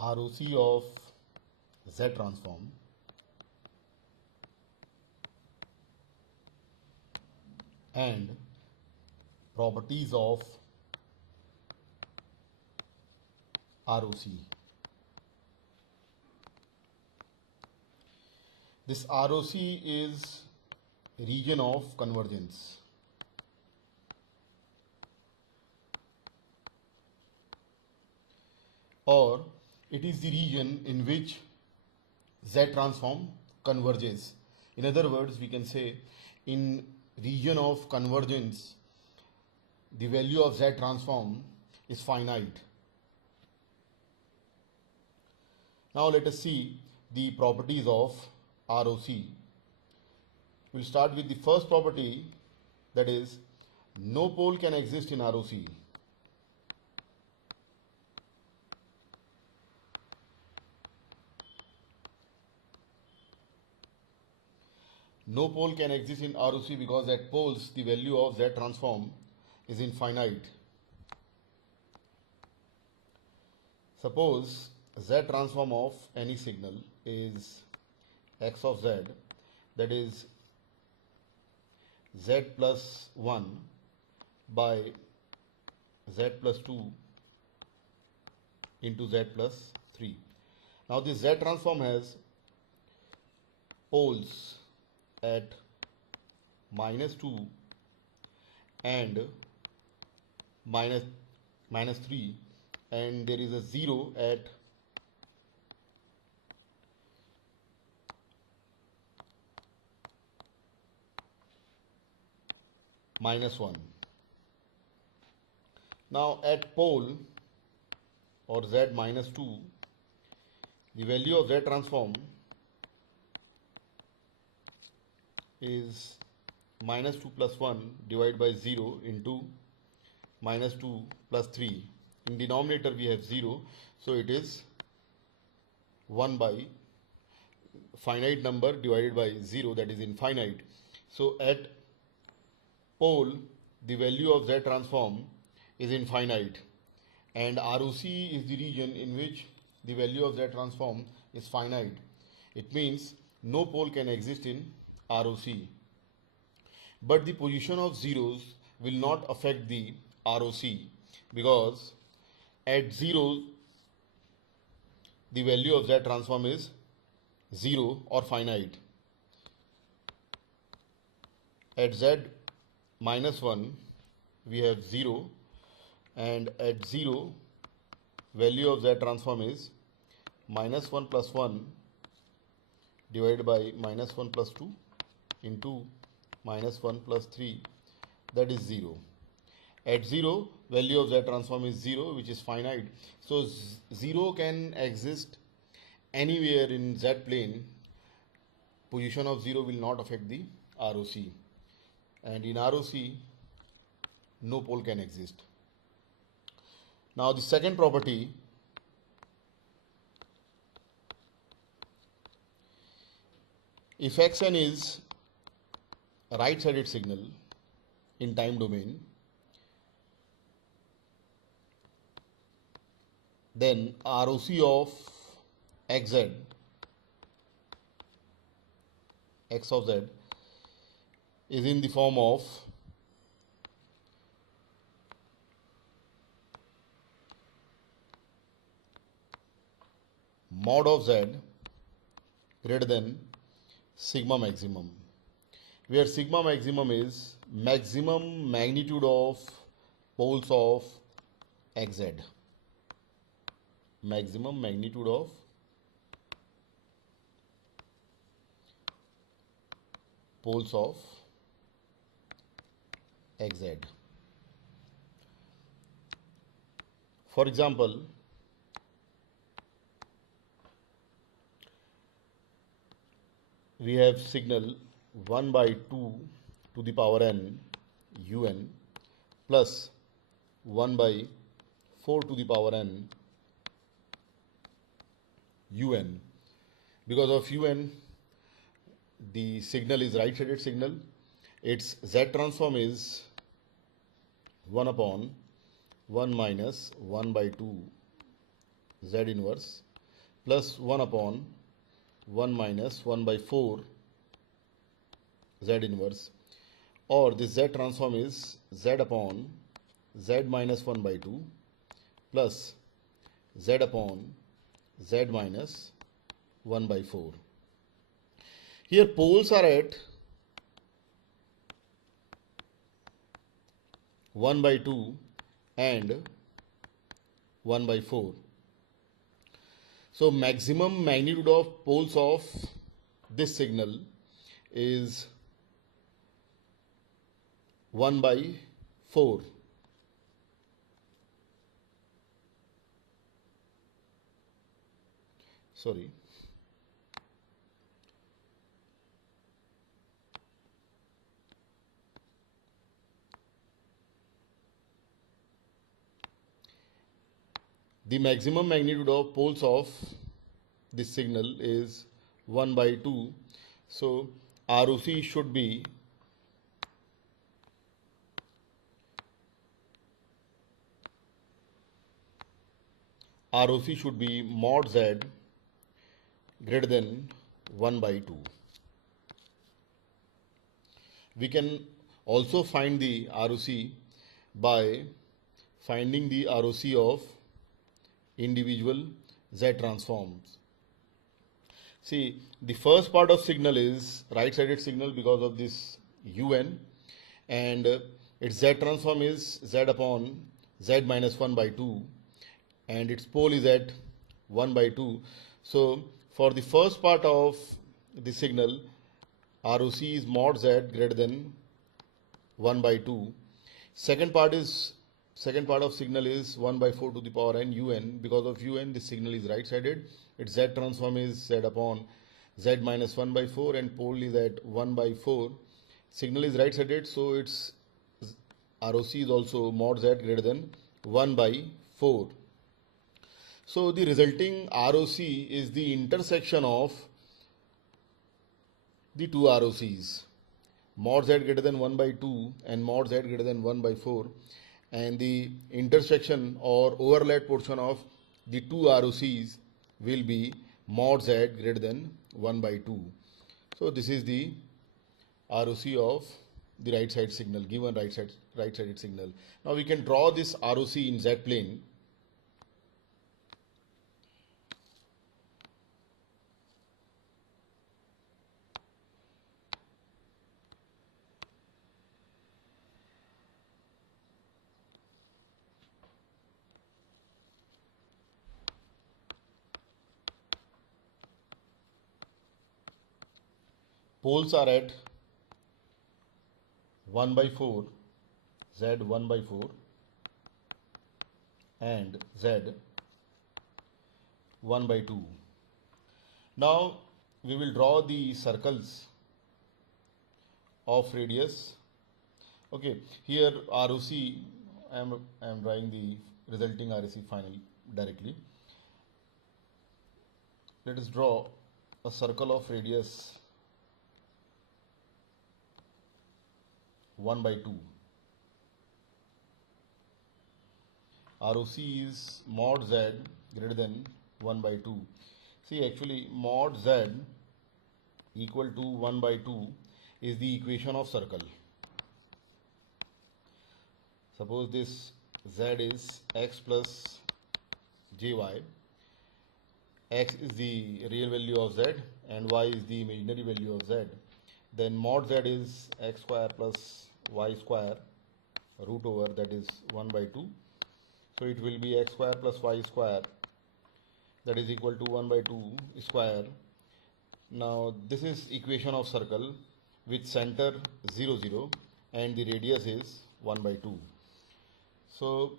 ROC of Z transform and properties of ROC. This ROC is region of convergence. Or it is the region in which Z transform converges. In other words, we can say in region of convergence, the value of Z transform is finite. Now let us see the properties of ROC. We'll start with the first property, that is, no pole can exist in ROC. No pole can exist in ROC because at poles the value of Z transform is infinite. Suppose Z transform of any signal is x of z, that is z plus 1 by z plus 2 into z plus 3. Now this Z transform has poles at -2 and -3, and there is a 0 at -1. Now at pole or z -2, the value of Z transform is -2 plus 1 divided by 0 into -2 plus 3. In denominator we have 0, so it is 1 by finite number divided by 0, that is infinite. So at pole the value of Z transform is infinite, and ROC is the region in which the value of Z transform is finite. It means no pole can exist in ROC. But the position of zeros will not affect the ROC, because at 0 the value of Z transform is 0 or finite. At Z -1 we have 0, and at 0 value of Z transform is -1 plus 1 divided by -1 plus 2 into -1 plus 3, that is 0. At 0 value of Z transform is 0, which is finite. So 0 can exist anywhere in Z plane. Position of 0 will not affect the ROC, and in ROC no pole can exist. Now the second property, if xn is a right-sided signal in time domain, then ROC of xz, x of z, is in the form of mod of z greater than sigma maximum, where sigma maximum is maximum magnitude of poles of xz. Maximum magnitude of poles of xz. For example, we have signal 1 by 2 to the power n un plus 1 by 4 to the power n un. Because of un, the signal is right-sided signal. Its Z transform is 1 upon 1 minus 1 by 2 Z inverse plus 1 upon 1 minus 1 by 4 Z inverse, or this Z transform is Z upon Z minus 1 by 2 plus Z upon Z minus 1 by 4. Here poles are at 1 by 2 and 1 by 4. So maximum magnitude of poles of this signal is 1 by 4. Sorry. The maximum magnitude of poles of this signal is 1 by 2. So ROC should be mod Z greater than 1 by 2. We can also find the ROC by finding the ROC of individual Z transforms. See, the first part of signal is right-sided signal because of this UN, and its Z transform is Z upon Z minus 1 by 2, and its pole is at 1 by 2. So for the first part of the signal, ROC is mod Z greater than 1 by 2. Second part of signal is 1 by 4 to the power n UN. Because of UN, the signal is right-sided. Its Z transform is Z upon Z minus 1 by 4 and pole is at 1 by 4. Signal is right-sided, so its ROC is also mod Z greater than 1 by 4. So the resulting ROC is the intersection of the two ROCs, mod Z greater than 1 by 2 and mod Z greater than 1 by 4, and the intersection or overlap portion of the two ROCs will be mod Z greater than 1 by 2. So this is the ROC of the right side signal, given right-sided signal. Now we can draw this ROC in Z plane. Poles are at 1 by 4, Z 1 by 4 and Z 1 by 2. Now we will draw the circles of radius. Okay, here ROC, I am drawing the resulting ROC final directly. Let us draw a circle of radius 1 by 2. ROC is mod Z greater than 1 by 2. See, actually mod Z equal to 1 by 2 is the equation of circle. Suppose this Z is x plus jy. X is the real value of Z and y is the imaginary value of Z. Then mod Z is x square plus y square root over, that is 1 by 2. So it will be x square plus y square, that is equal to 1 by 2 square. Now this is equation of circle with center 0, 0 and the radius is 1 by 2. So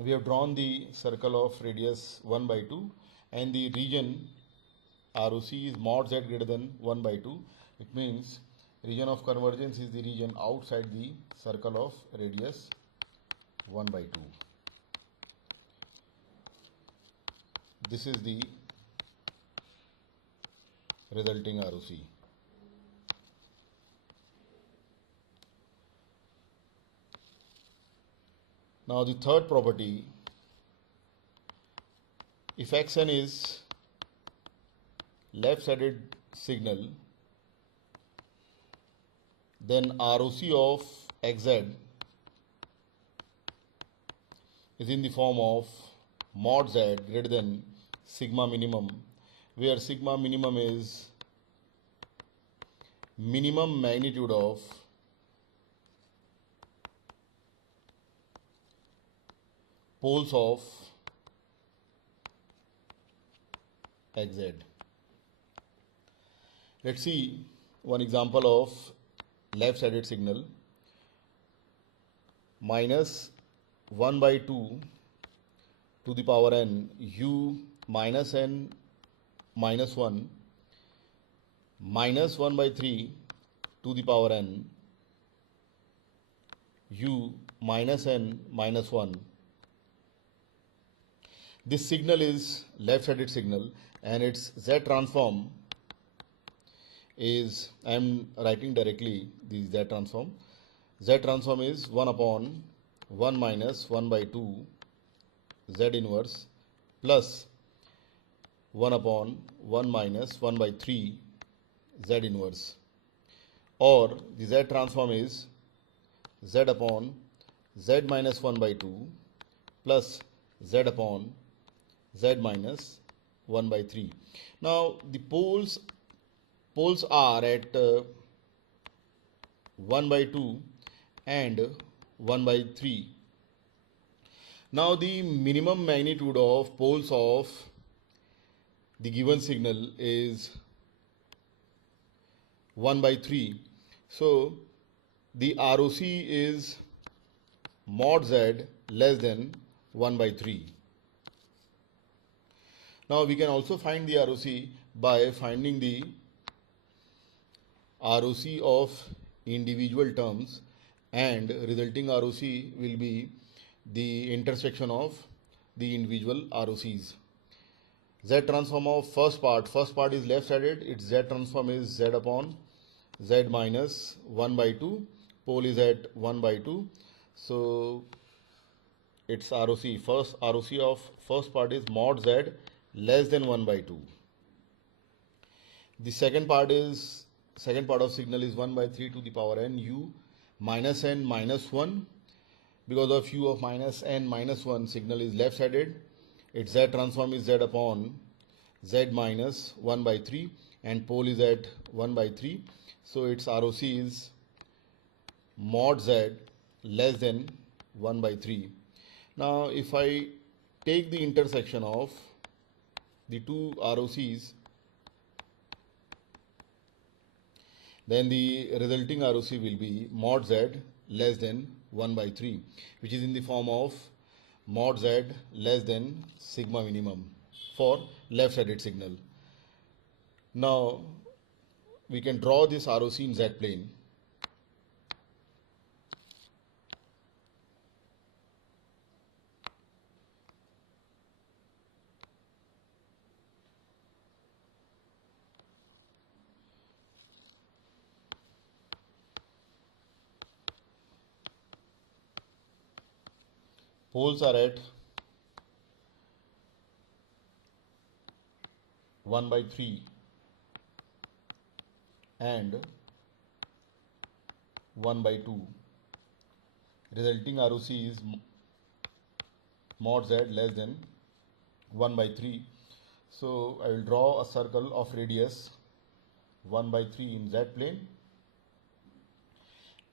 we have drawn the circle of radius 1 by 2 and the region ROC is mod Z greater than 1 by 2. It means region of convergence is the region outside the circle of radius 1 by 2. This is the resulting ROC. Now the third property, if xn is left-sided signal, then ROC of xz is in the form of mod z greater than sigma minimum, where sigma minimum is minimum magnitude of poles of xz. Let's see one example of left-sided signal. Minus 1 by 2 to the power n u minus n minus 1 minus 1 by 3 to the power n u minus n minus 1. This signal is left-sided signal, and its Z transform is, I am writing directly the Z transform. Z transform is 1 upon 1 minus 1 by 2 Z inverse plus 1 upon 1 minus 1 by 3 Z inverse, or the Z transform is Z upon Z minus 1 by 2 plus Z upon Z minus 1 by 3. Now the poles are at 1 by 2 and 1 by 3. Now the minimum magnitude of poles of the given signal is 1 by 3. So the ROC is mod z less than 1 by 3. Now we can also find the ROC by finding the ROC of individual terms, and resulting ROC will be the intersection of the individual ROCs. Z transform of first part is left-sided, its Z transform is Z upon Z minus 1 by 2, pole is at 1 by 2, so its ROC, first ROC of first part is mod Z less than 1 by 2. The second part of signal is 1 by 3 to the power n u minus n minus 1. Because of u of minus n minus 1, signal is left-sided. Its Z transform is Z upon Z minus 1 by 3, and pole is at 1 by 3. So its ROC is mod Z less than 1 by 3. Now if I take the intersection of the two ROCs, then the resulting ROC will be mod Z less than 1 by 3, which is in the form of mod Z less than sigma minimum for left-sided signal. Now we can draw this ROC in Z plane. Poles are at 1 by 3 and 1 by 2. Resulting ROC is mod Z less than 1 by 3. So I will draw a circle of radius 1 by 3 in Z plane,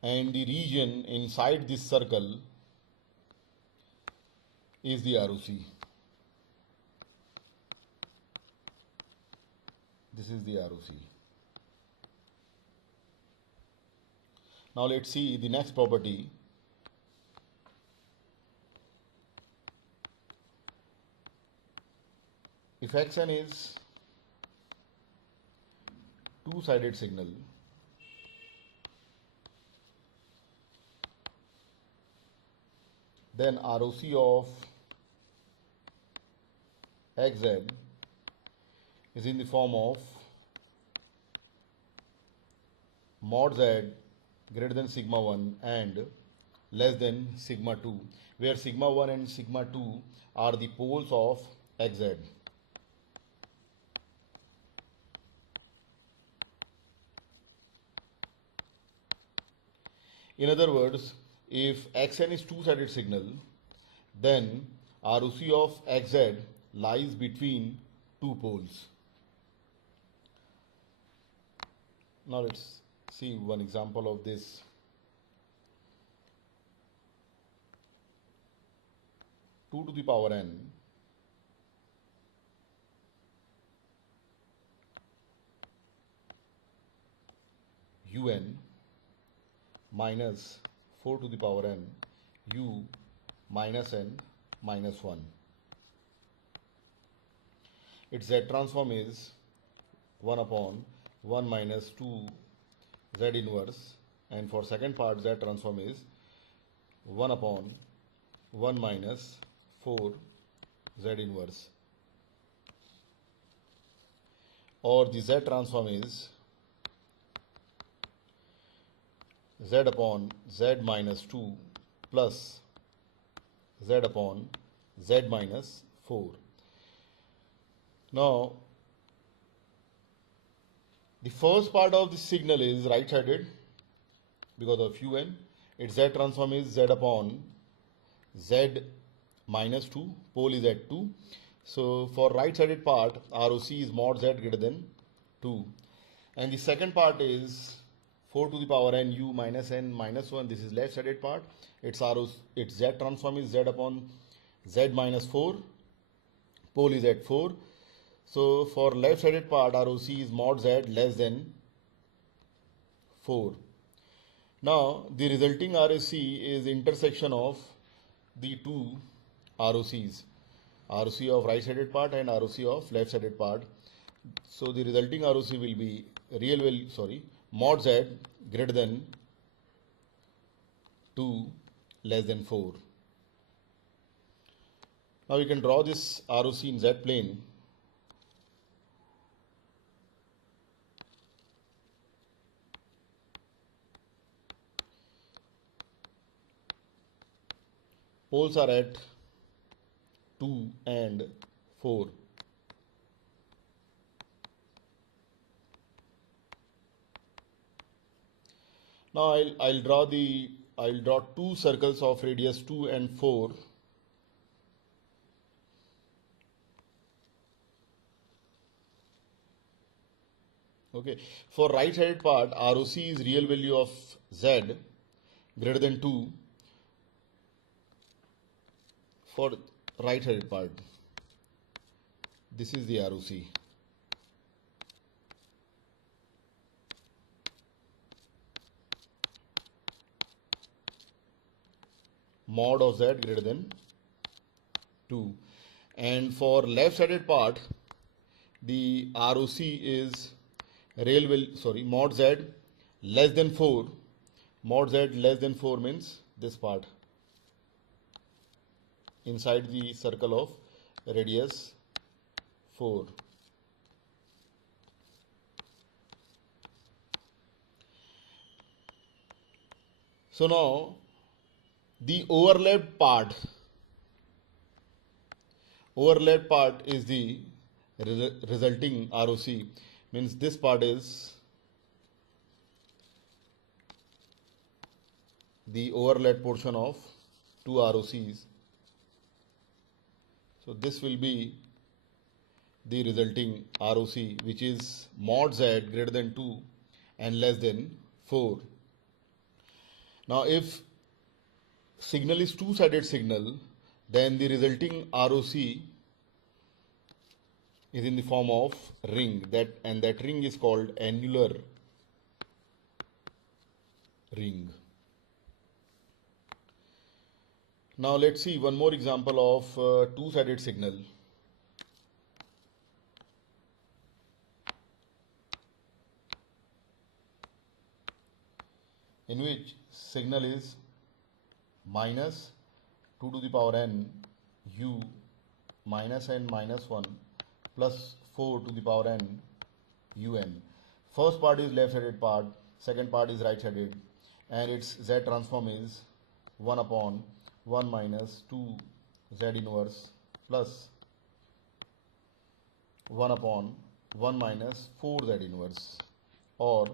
and the region inside this circle is the ROC. This is the ROC. Now let's see the next property. If Xn is two-sided signal, then ROC of xz is in the form of mod z greater than sigma 1 and less than sigma 2, where sigma 1 and sigma 2 are the poles of xz. In other words, if xn is two-sided signal, then ROC of xz lies between two poles. Now let's see one example of this. Two to the power n un minus 4 to the power n u minus n minus 1. Its Z transform is 1 upon 1 minus 2 Z inverse, and for second part Z transform is 1 upon 1 minus 4 Z inverse, or the Z transform is Z upon Z minus 2 plus Z upon Z minus 4. Now, the first part of the signal is right-sided because of un. Its Z transform is Z upon Z minus 2, pole is at 2. So, for right-sided part, ROC is mod Z greater than 2. And the second part is 4 to the power n u minus n minus 1. This is left-sided part. Its Z transform is Z upon Z minus 4. Pole is at 4. So for left-sided part, ROC is mod Z less than 4. Now the resulting ROC is intersection of the two ROCs, ROC of right-sided part and ROC of left-sided part. So the resulting ROC will be mod Z greater than 2 less than 4. Now we can draw this ROC in Z plane. Poles are at 2 and 4. Now I'll draw two circles of radius 2 and 4. Okay, for right-sided part, ROC is real value of Z greater than 2 for right-sided part. This is the ROC. Mod of Z greater than 2. And for left-sided part, the ROC is mod Z less than 4. Mod Z less than 4 means this part inside the circle of radius 4. So now the overlapped part is the resulting ROC, means this part is the overlapped portion of two ROCs. So this will be the resulting ROC, which is mod Z greater than 2 and less than 4. Now if signal is two-sided signal, then the resulting ROC is in the form of ring, and that ring is called annular ring. Now let's see one more example of two-sided signal. In which signal is minus 2 to the power n u minus n minus 1 plus 4 to the power n un. First part is left-sided part, second part is right-sided, and its Z transform is 1 upon 1 minus 2 Z inverse plus 1 upon 1 minus 4 Z inverse, or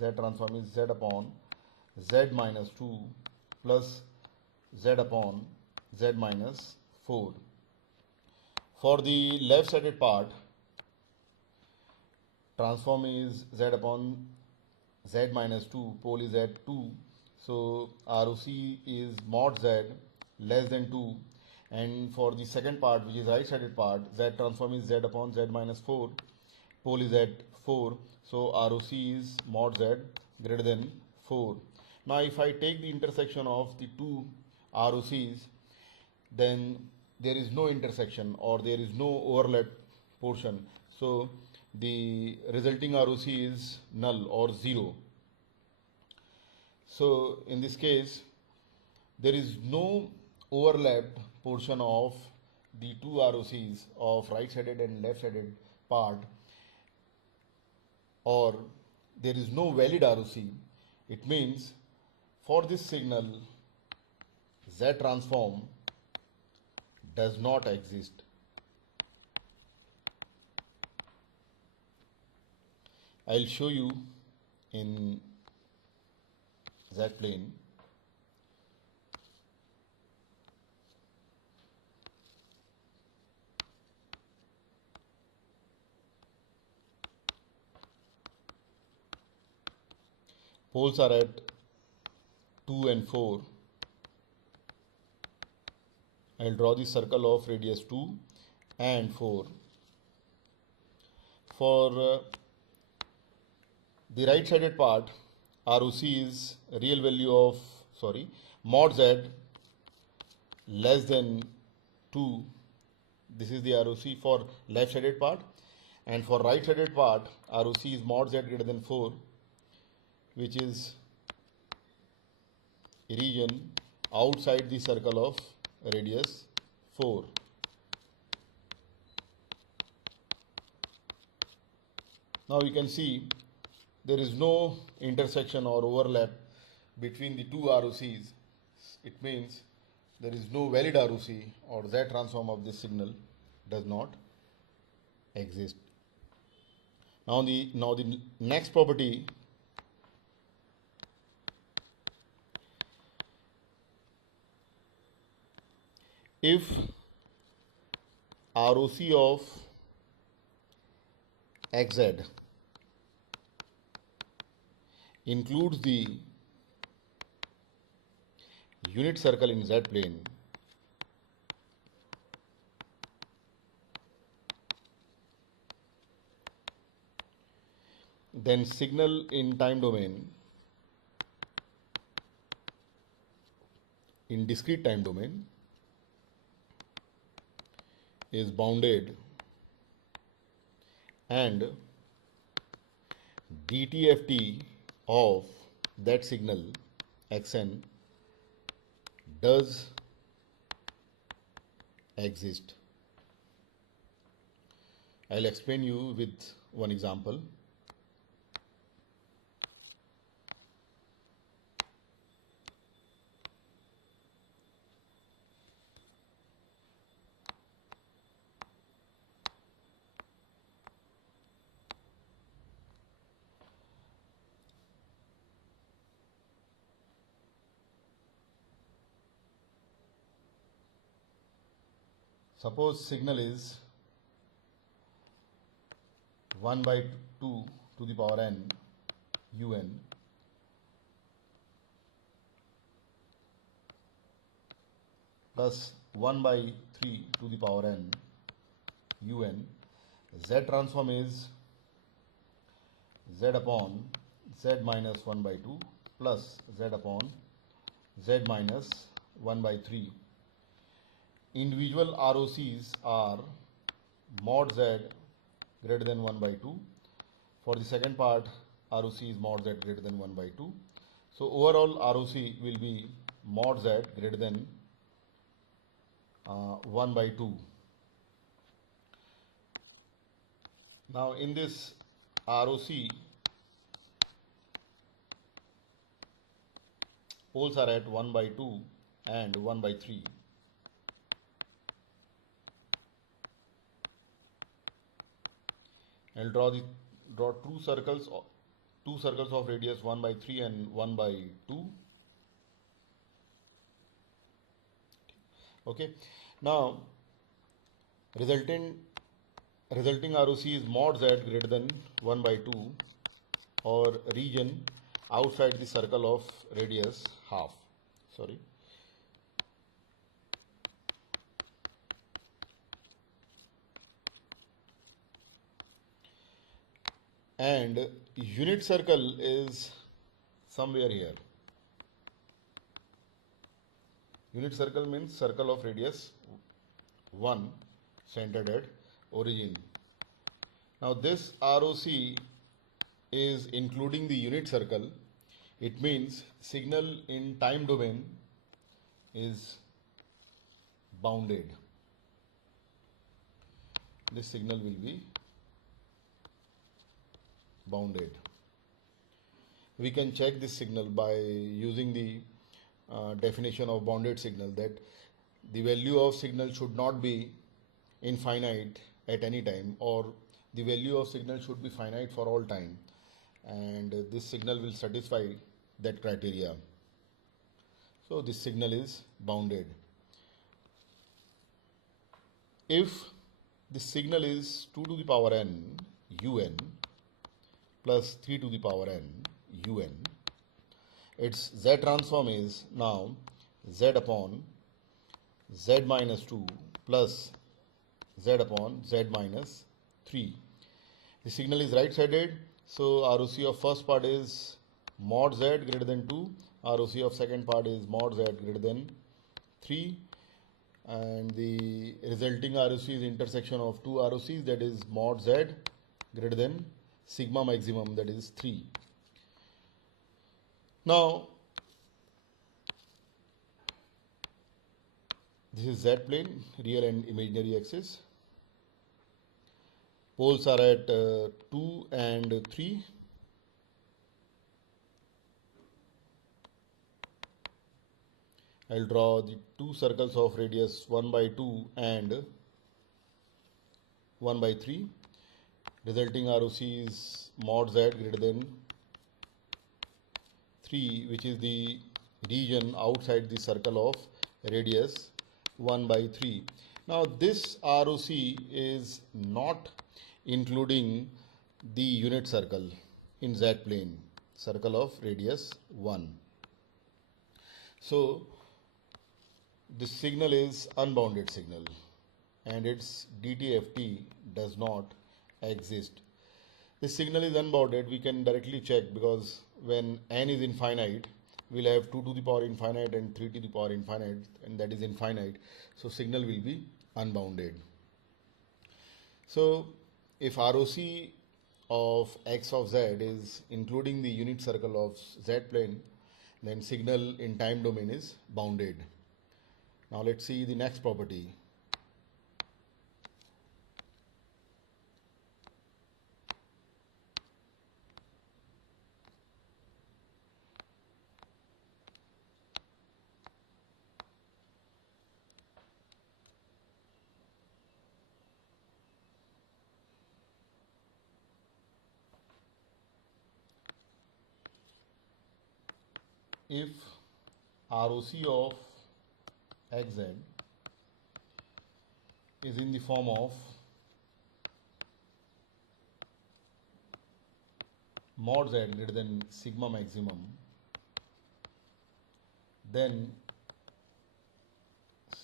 Z transform is Z upon z minus 2 plus z upon z minus 4. For the left sided part, transform is z upon z minus 2, pole is at 2, so ROC is mod z less than 2, and for the second part, which is right sided part, z transform is z upon z minus 4, pole is at 4, so ROC is mod z greater than 4. Now if I take the intersection of the two ROCs, then there is no intersection or there is no overlap portion, so the resulting ROC is null or 0. So in this case, there is no overlapped portion of the two ROCs of right-sided and left-sided part, or there is no valid ROC. It means for this signal, Z transform does not exist. I'll show you in Z plane. Poles are at 2 and 4. I'll draw the circle of radius 2 and 4. For the right sided part, ROC is real value of mod z less than 2. This is the ROC for left sided part, and for right sided part, ROC is mod z greater than 4, which is a region outside the circle of radius 4. Now you can see there is no intersection or overlap between the two ROCs. It means there is no valid ROC, or Z transform of this signal does not exist. Now the next property, if ROC of XZ includes the unit circle in Z plane, then signal in time domain, in discrete time domain, is bounded, and DTFT of that signal xn does exist. I'll explain you with one example. Suppose signal is 1 by 2 to the power n un plus 1 by 3 to the power n un. Z transform is z upon z minus 1 by 2 plus z upon z minus 1 by 3. Individual ROCs are mod z greater than 1 by 2. For the second part, ROC is mod z greater than 1 by 2. So overall ROC will be mod z greater than 1 by 2. Now in this ROC, poles are at 1 by 2 and 1 by 3. I'll draw two circles two circles of radius 1 by 3 and 1 by 2. Okay, now resulting ROC is mod z greater than 1 by 2 or region outside the circle of radius half. Sorry. And unit circle is somewhere here. Unit circle means circle of radius 1 centered at origin. Now this ROC is including the unit circle. It means signal in time domain is bounded. This signal will be bounded. We can check this signal by using the definition of bounded signal, that the value of signal should not be infinite at any time, or the value of signal should be finite for all time, and this signal will satisfy that criteria. So this signal is bounded. If the signal is 2 to the power n un plus 3 to the power n un, its Z transform is now Z upon Z minus 2 plus Z upon Z minus 3. The signal is right sided, so ROC of first part is mod Z greater than 2, ROC of second part is mod Z greater than 3, and the resulting ROC is intersection of two ROCs, that is mod Z greater than sigma maximum, that is 3. Now this is Z plane, real and imaginary axis. Poles are at 2 and 3. I'll draw the two circles of radius 1 by 2 and 1 by 3. Resulting ROC is mod Z greater than 3, which is the region outside the circle of radius 1 by 3. Now this ROC is not including the unit circle in Z plane, circle of radius 1. So this signal is unbounded signal and its DTFT does not exist. This signal is unbounded. We can directly check, because when n is infinite, we'll have 2 to the power infinite and 3 to the power infinite, and that is infinite. So signal will be unbounded. So if ROC of x of z is including the unit circle of Z plane, then signal in time domain is bounded. Now let's see the next property. If ROC of xz is in the form of mod z greater than sigma maximum, then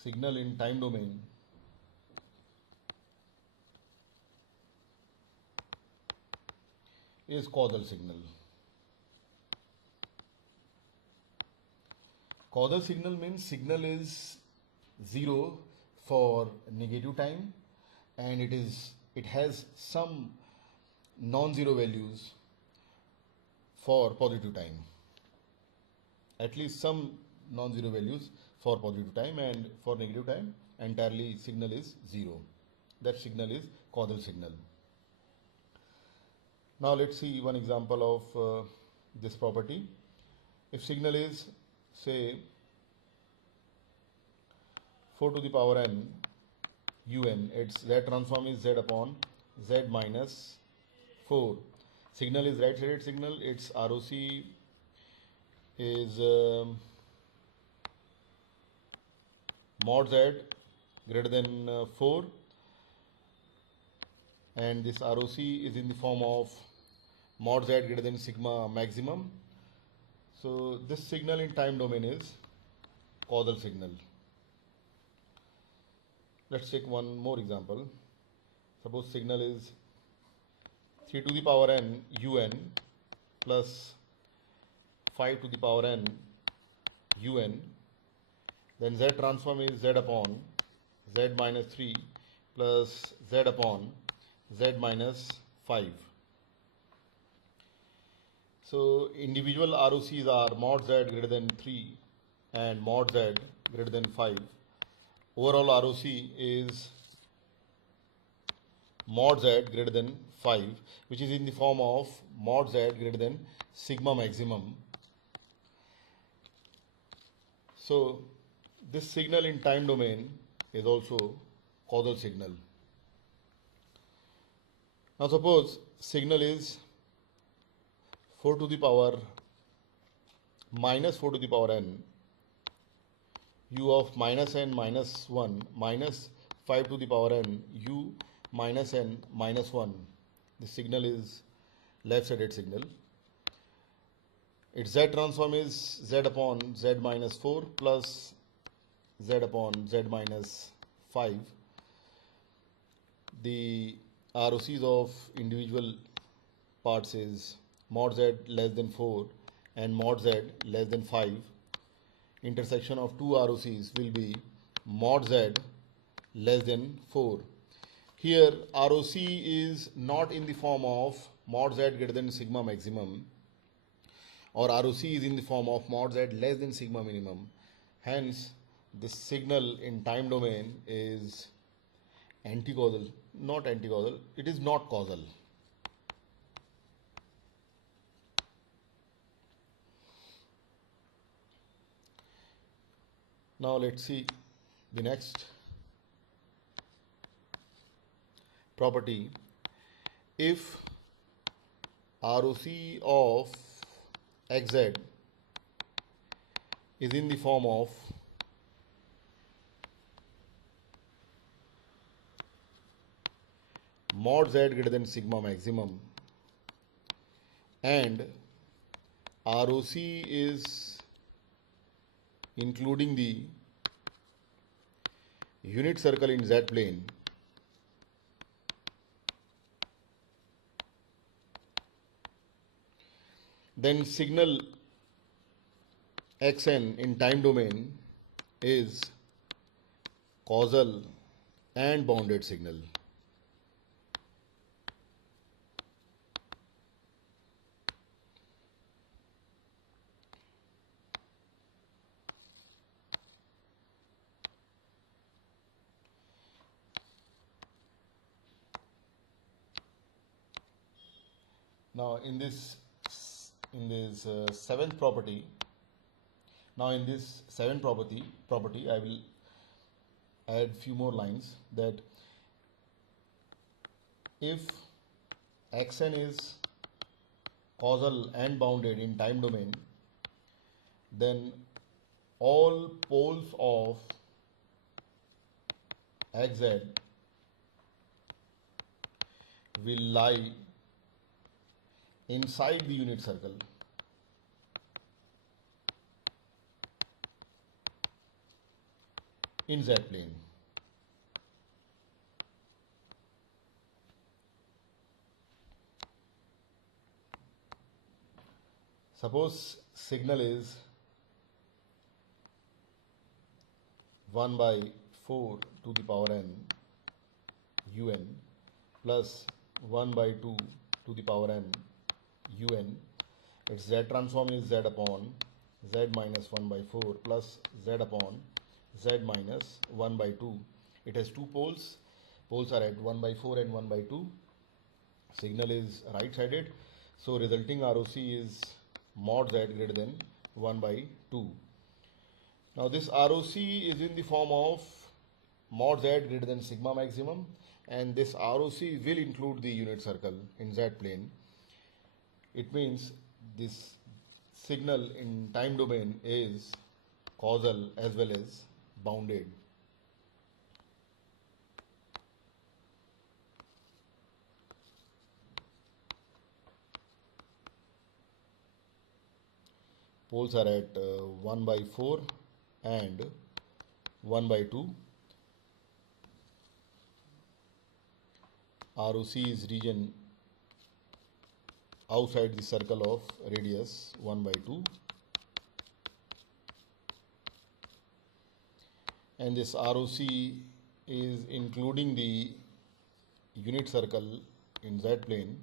signal in time domain is causal signal. Causal signal means signal is 0 for negative time, and it has some non-zero values for positive time. At least some non-zero values for positive time, and for negative time entirely signal is 0. That signal is causal signal. Now let's see one example of this property. If signal is, say, 4 to the power n un, its Z transform is Z upon Z minus 4. Signal is right-sided signal. Its ROC is mod Z greater than 4, and this ROC is in the form of mod Z greater than sigma maximum. So this signal in time domain is causal signal. Let's take one more example. Suppose signal is 3 to the power n un plus 5 to the power n un. Then Z transform is Z upon Z minus 3 plus Z upon Z minus 5. So individual ROCs are mod Z greater than 3 and mod Z greater than 5. Overall ROC is mod Z greater than 5, which is in the form of mod Z greater than sigma maximum. So this signal in time domain is also causal signal. Now suppose signal is 4 to the power minus 4 to the power n u of minus n minus 1 minus 5 to the power n u minus n minus 1. The signal is left-sided signal. Its Z transform is Z upon Z minus 4 plus Z upon Z minus 5. The ROCs of individual parts is mod Z less than 4 and mod Z less than 5. Intersection of two ROCs will be mod Z less than 4. Here ROC is not in the form of mod Z greater than sigma maximum, or ROC is in the form of mod Z less than sigma minimum. Hence the signal in time domain is anti-causal, not anti-causal, it is not causal. Now let's see the next property. If ROC of xz is in the form of mod Z greater than sigma maximum and ROC is including the unit circle in Z plane, then signal xn in time domain is causal and bounded signal. Now in this seventh property, I will add few more lines, that if xn is causal and bounded in time domain, then all poles of xz will lie inside the unit circle. In Z plane. Suppose signal is 1 by 4 to the power n un plus 1 by 2 to the power n un. Its Z transform is Z upon Z minus 1 by 4 plus Z upon Z minus 1 by 2. It has two poles. Poles are at 1 by 4 and 1 by 2. Signal is right-sided. So resulting ROC is mod Z greater than 1 by 2. Now this ROC is in the form of mod Z greater than sigma maximum, and this ROC will include the unit circle in Z plane. It means this signal in time domain is causal as well as bounded. Poles are at 1 by 4 and 1 by 2. ROC is region outside the circle of radius 1 by 2. And this ROC is including the unit circle in Z plane,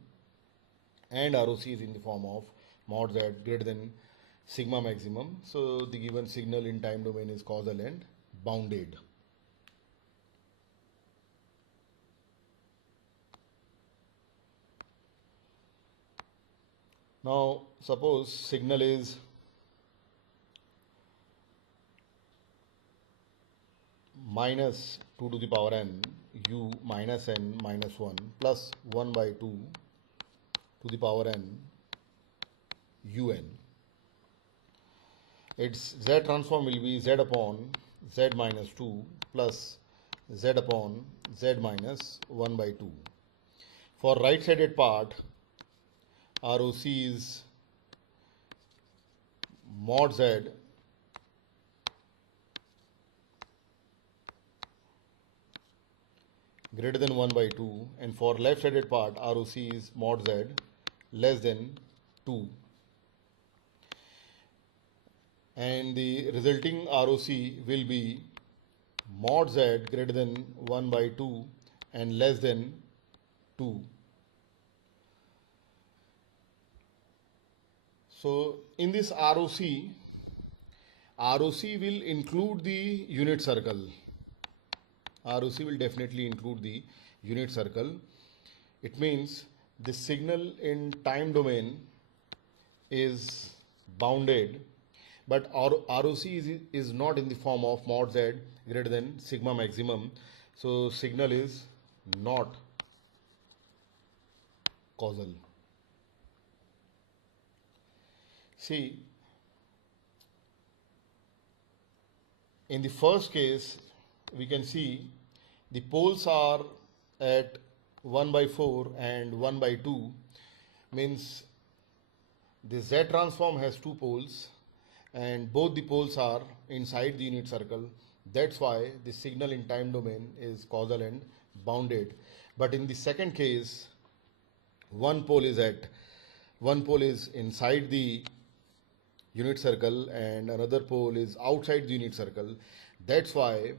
and ROC is in the form of mod Z greater than sigma maximum. So the given signal in time domain is causal and bounded. Now suppose signal is minus 2 to the power n u minus n minus 1 plus 1 by 2 to the power n un. Its Z transform will be Z upon Z minus 2 plus Z upon Z minus 1 by 2. For right sided part, ROC is mod Z greater than 1 by 2, and for left sided part, ROC is mod Z less than 2. And the resulting ROC will be mod Z greater than 1 by 2 and less than 2. So in this ROC will include the unit circle. ROC will definitely include the unit circle. It means the signal in time domain is bounded, but ROC is not in the form of mod Z greater than sigma maximum. So signal is not causal. See, in the first case, we can see the poles are at 1 by 4 and 1 by 2, means the Z transform has two poles and both the poles are inside the unit circle. That's why the signal in time domain is causal and bounded. But in the second case, one pole is inside the unit circle and another pole is outside the unit circle. That's why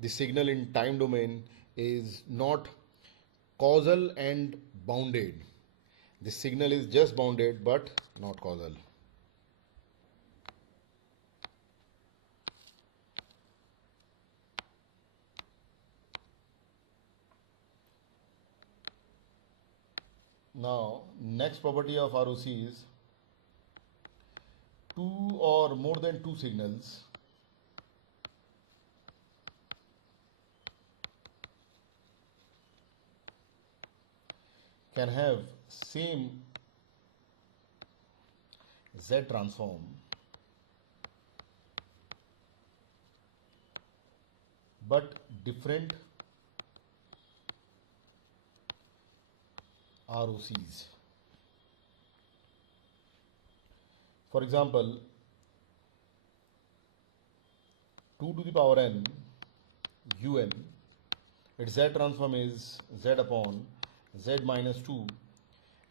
the signal in time domain is not causal and bounded. The signal is just bounded but not causal. Now, next property of ROC is two or more than two signals can have same Z transform but different ROCs. For example, 2 to the power n un, its Z transform is Z upon Z minus 2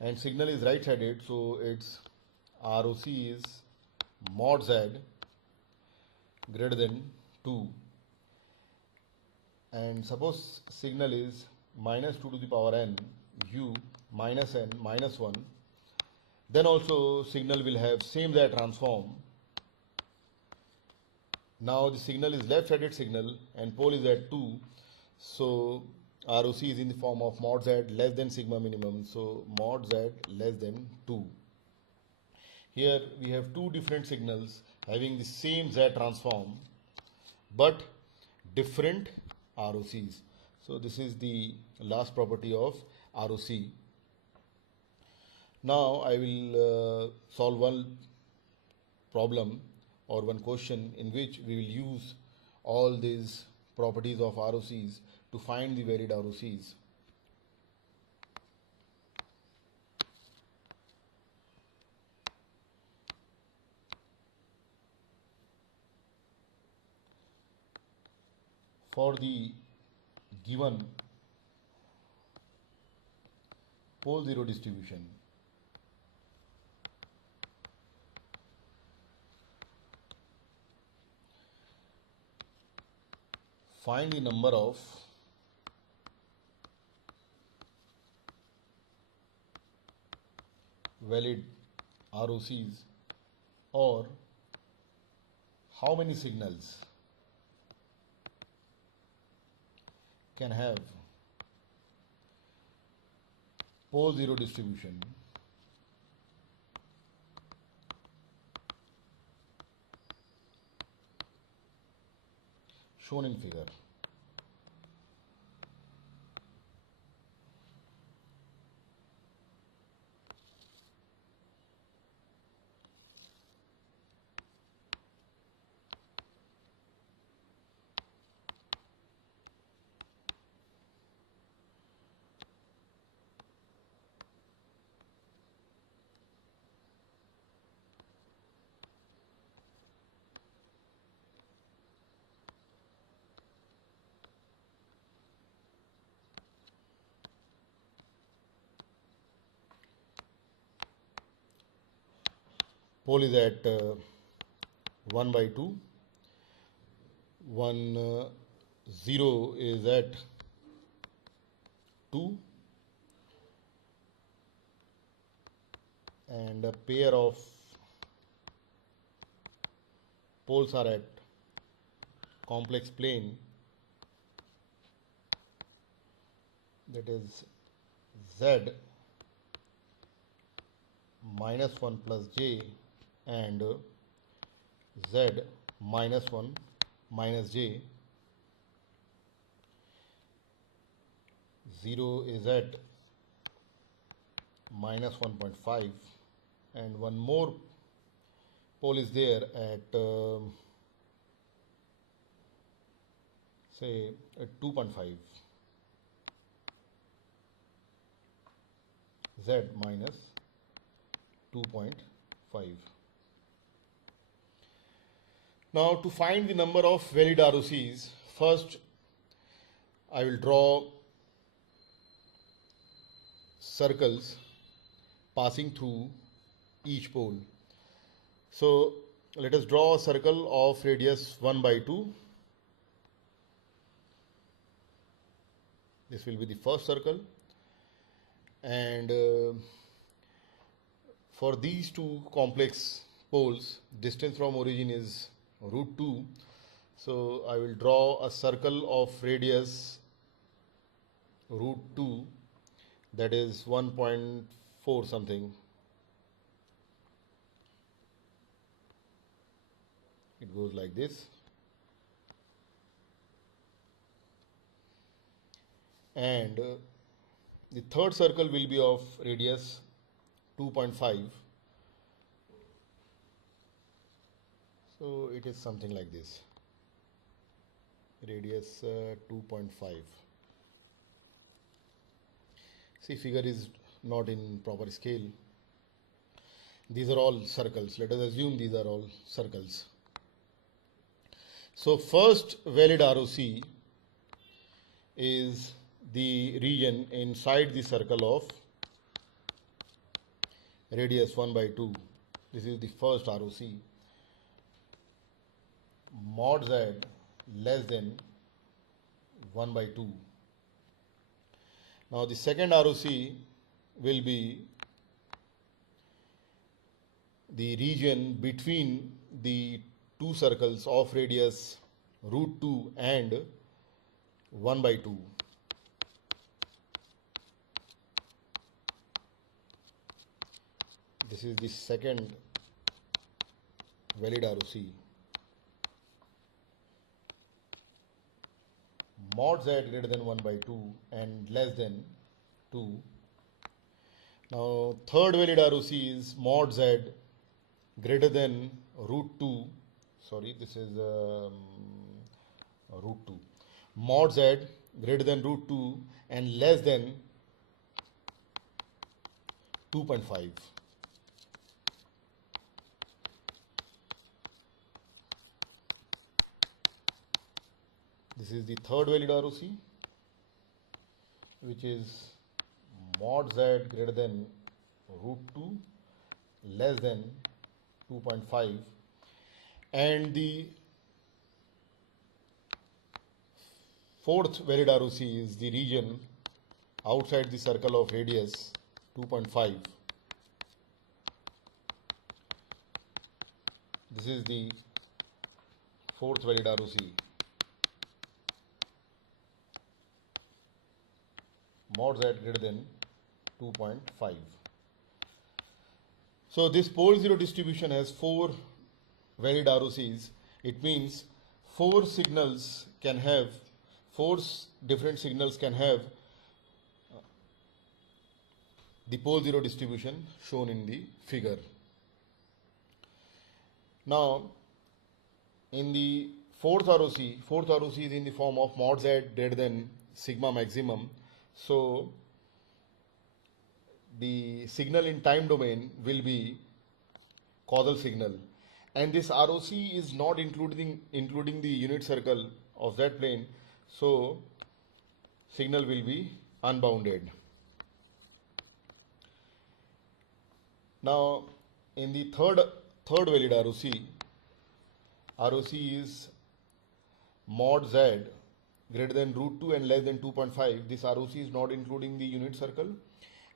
and signal is right sided, so its ROC is mod Z greater than 2. And suppose signal is minus 2 to the power n u minus n minus 1, then also signal will have same Z transform. Now the signal is left sided signal and pole is at 2, so ROC is in the form of mod Z less than sigma minimum, so mod Z less than 2. Here we have two different signals having the same Z transform but different ROCs. So this is the last property of ROC. Now I will solve one problem or one question in which we will use all these properties of ROCs to find the varied ROCs. For the given pole zero distribution, find the number of valid ROCs, or how many signals can have pole zero distribution shown in figure. Pole is at 1 by 2, 0 is at 2, and a pair of poles are at complex plane, that is Z minus 1 plus J and Z minus 1 minus J. 0 is at minus 1.5, and one more pole is there at say at 2.5, Z minus 2.5. Now to find the number of valid ROCs, first I will draw circles passing through each pole. So let us draw a circle of radius 1 by 2. This will be the first circle, and for these two complex poles, distance from origin is root 2. So I will draw a circle of radius root 2, that is 1.4 something. It goes like this. And the third circle will be of radius 2.5. So it is something like this, radius 2.5. See, figure is not in proper scale. These are all circles. Let us assume these are all circles. So first valid ROC is the region inside the circle of radius 1 by 2. This is the first ROC. Mod Z less than 1 by 2. Now the second ROC will be the region between the two circles of radius root 2 and 1 by 2. This is the second valid ROC. Mod Z greater than 1 by 2 and less than 2. Now third valid ROC is mod z greater than root 2, sorry, this is root 2, mod z greater than root 2 and less than 2.5. This is the third valid ROC, which is mod z greater than root 2 less than 2.5, and the fourth valid ROC is the region outside the circle of radius 2.5. This is the fourth valid ROC, mod z greater than 2.5. So this pole zero distribution has four valid ROCs. It means four different signals can have the pole zero distribution shown in the figure. Now in the fourth ROC is in the form of mod z greater than sigma maximum. So the signal in time domain will be causal signal, and this ROC is not including the unit circle of that plane, so signal will be unbounded. Now in the third valid ROC is mod z greater than root 2 and less than 2.5. This ROC is not including the unit circle,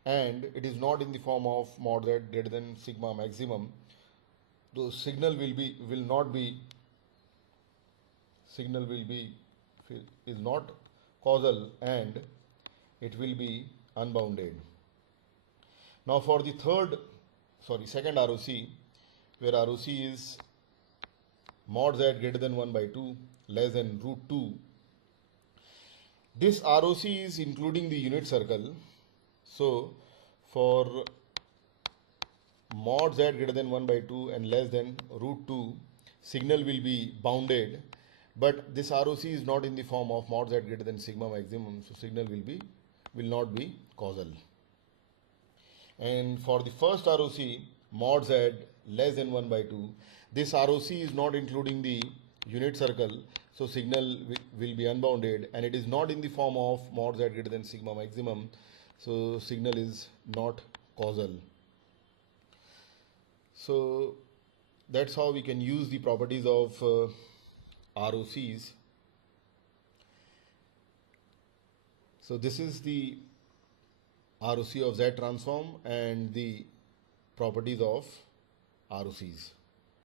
and it is not in the form of mod z greater than sigma maximum. The signal is not causal, and it will be unbounded. Now for the second ROC, where ROC is mod z greater than 1 by 2 less than root 2, this ROC is including the unit circle. So for mod z greater than 1 by 2 and less than root 2, signal will be bounded, but this ROC is not in the form of mod z greater than sigma maximum, so signal will not be causal. And for the first ROC, mod z less than 1 by 2, this ROC is not including the unit circle, so signal will be unbounded, and it is not in the form of mod z greater than sigma maximum, so signal is not causal. So that's how we can use the properties of ROCs. So this is the ROC of Z transform and the properties of ROCs.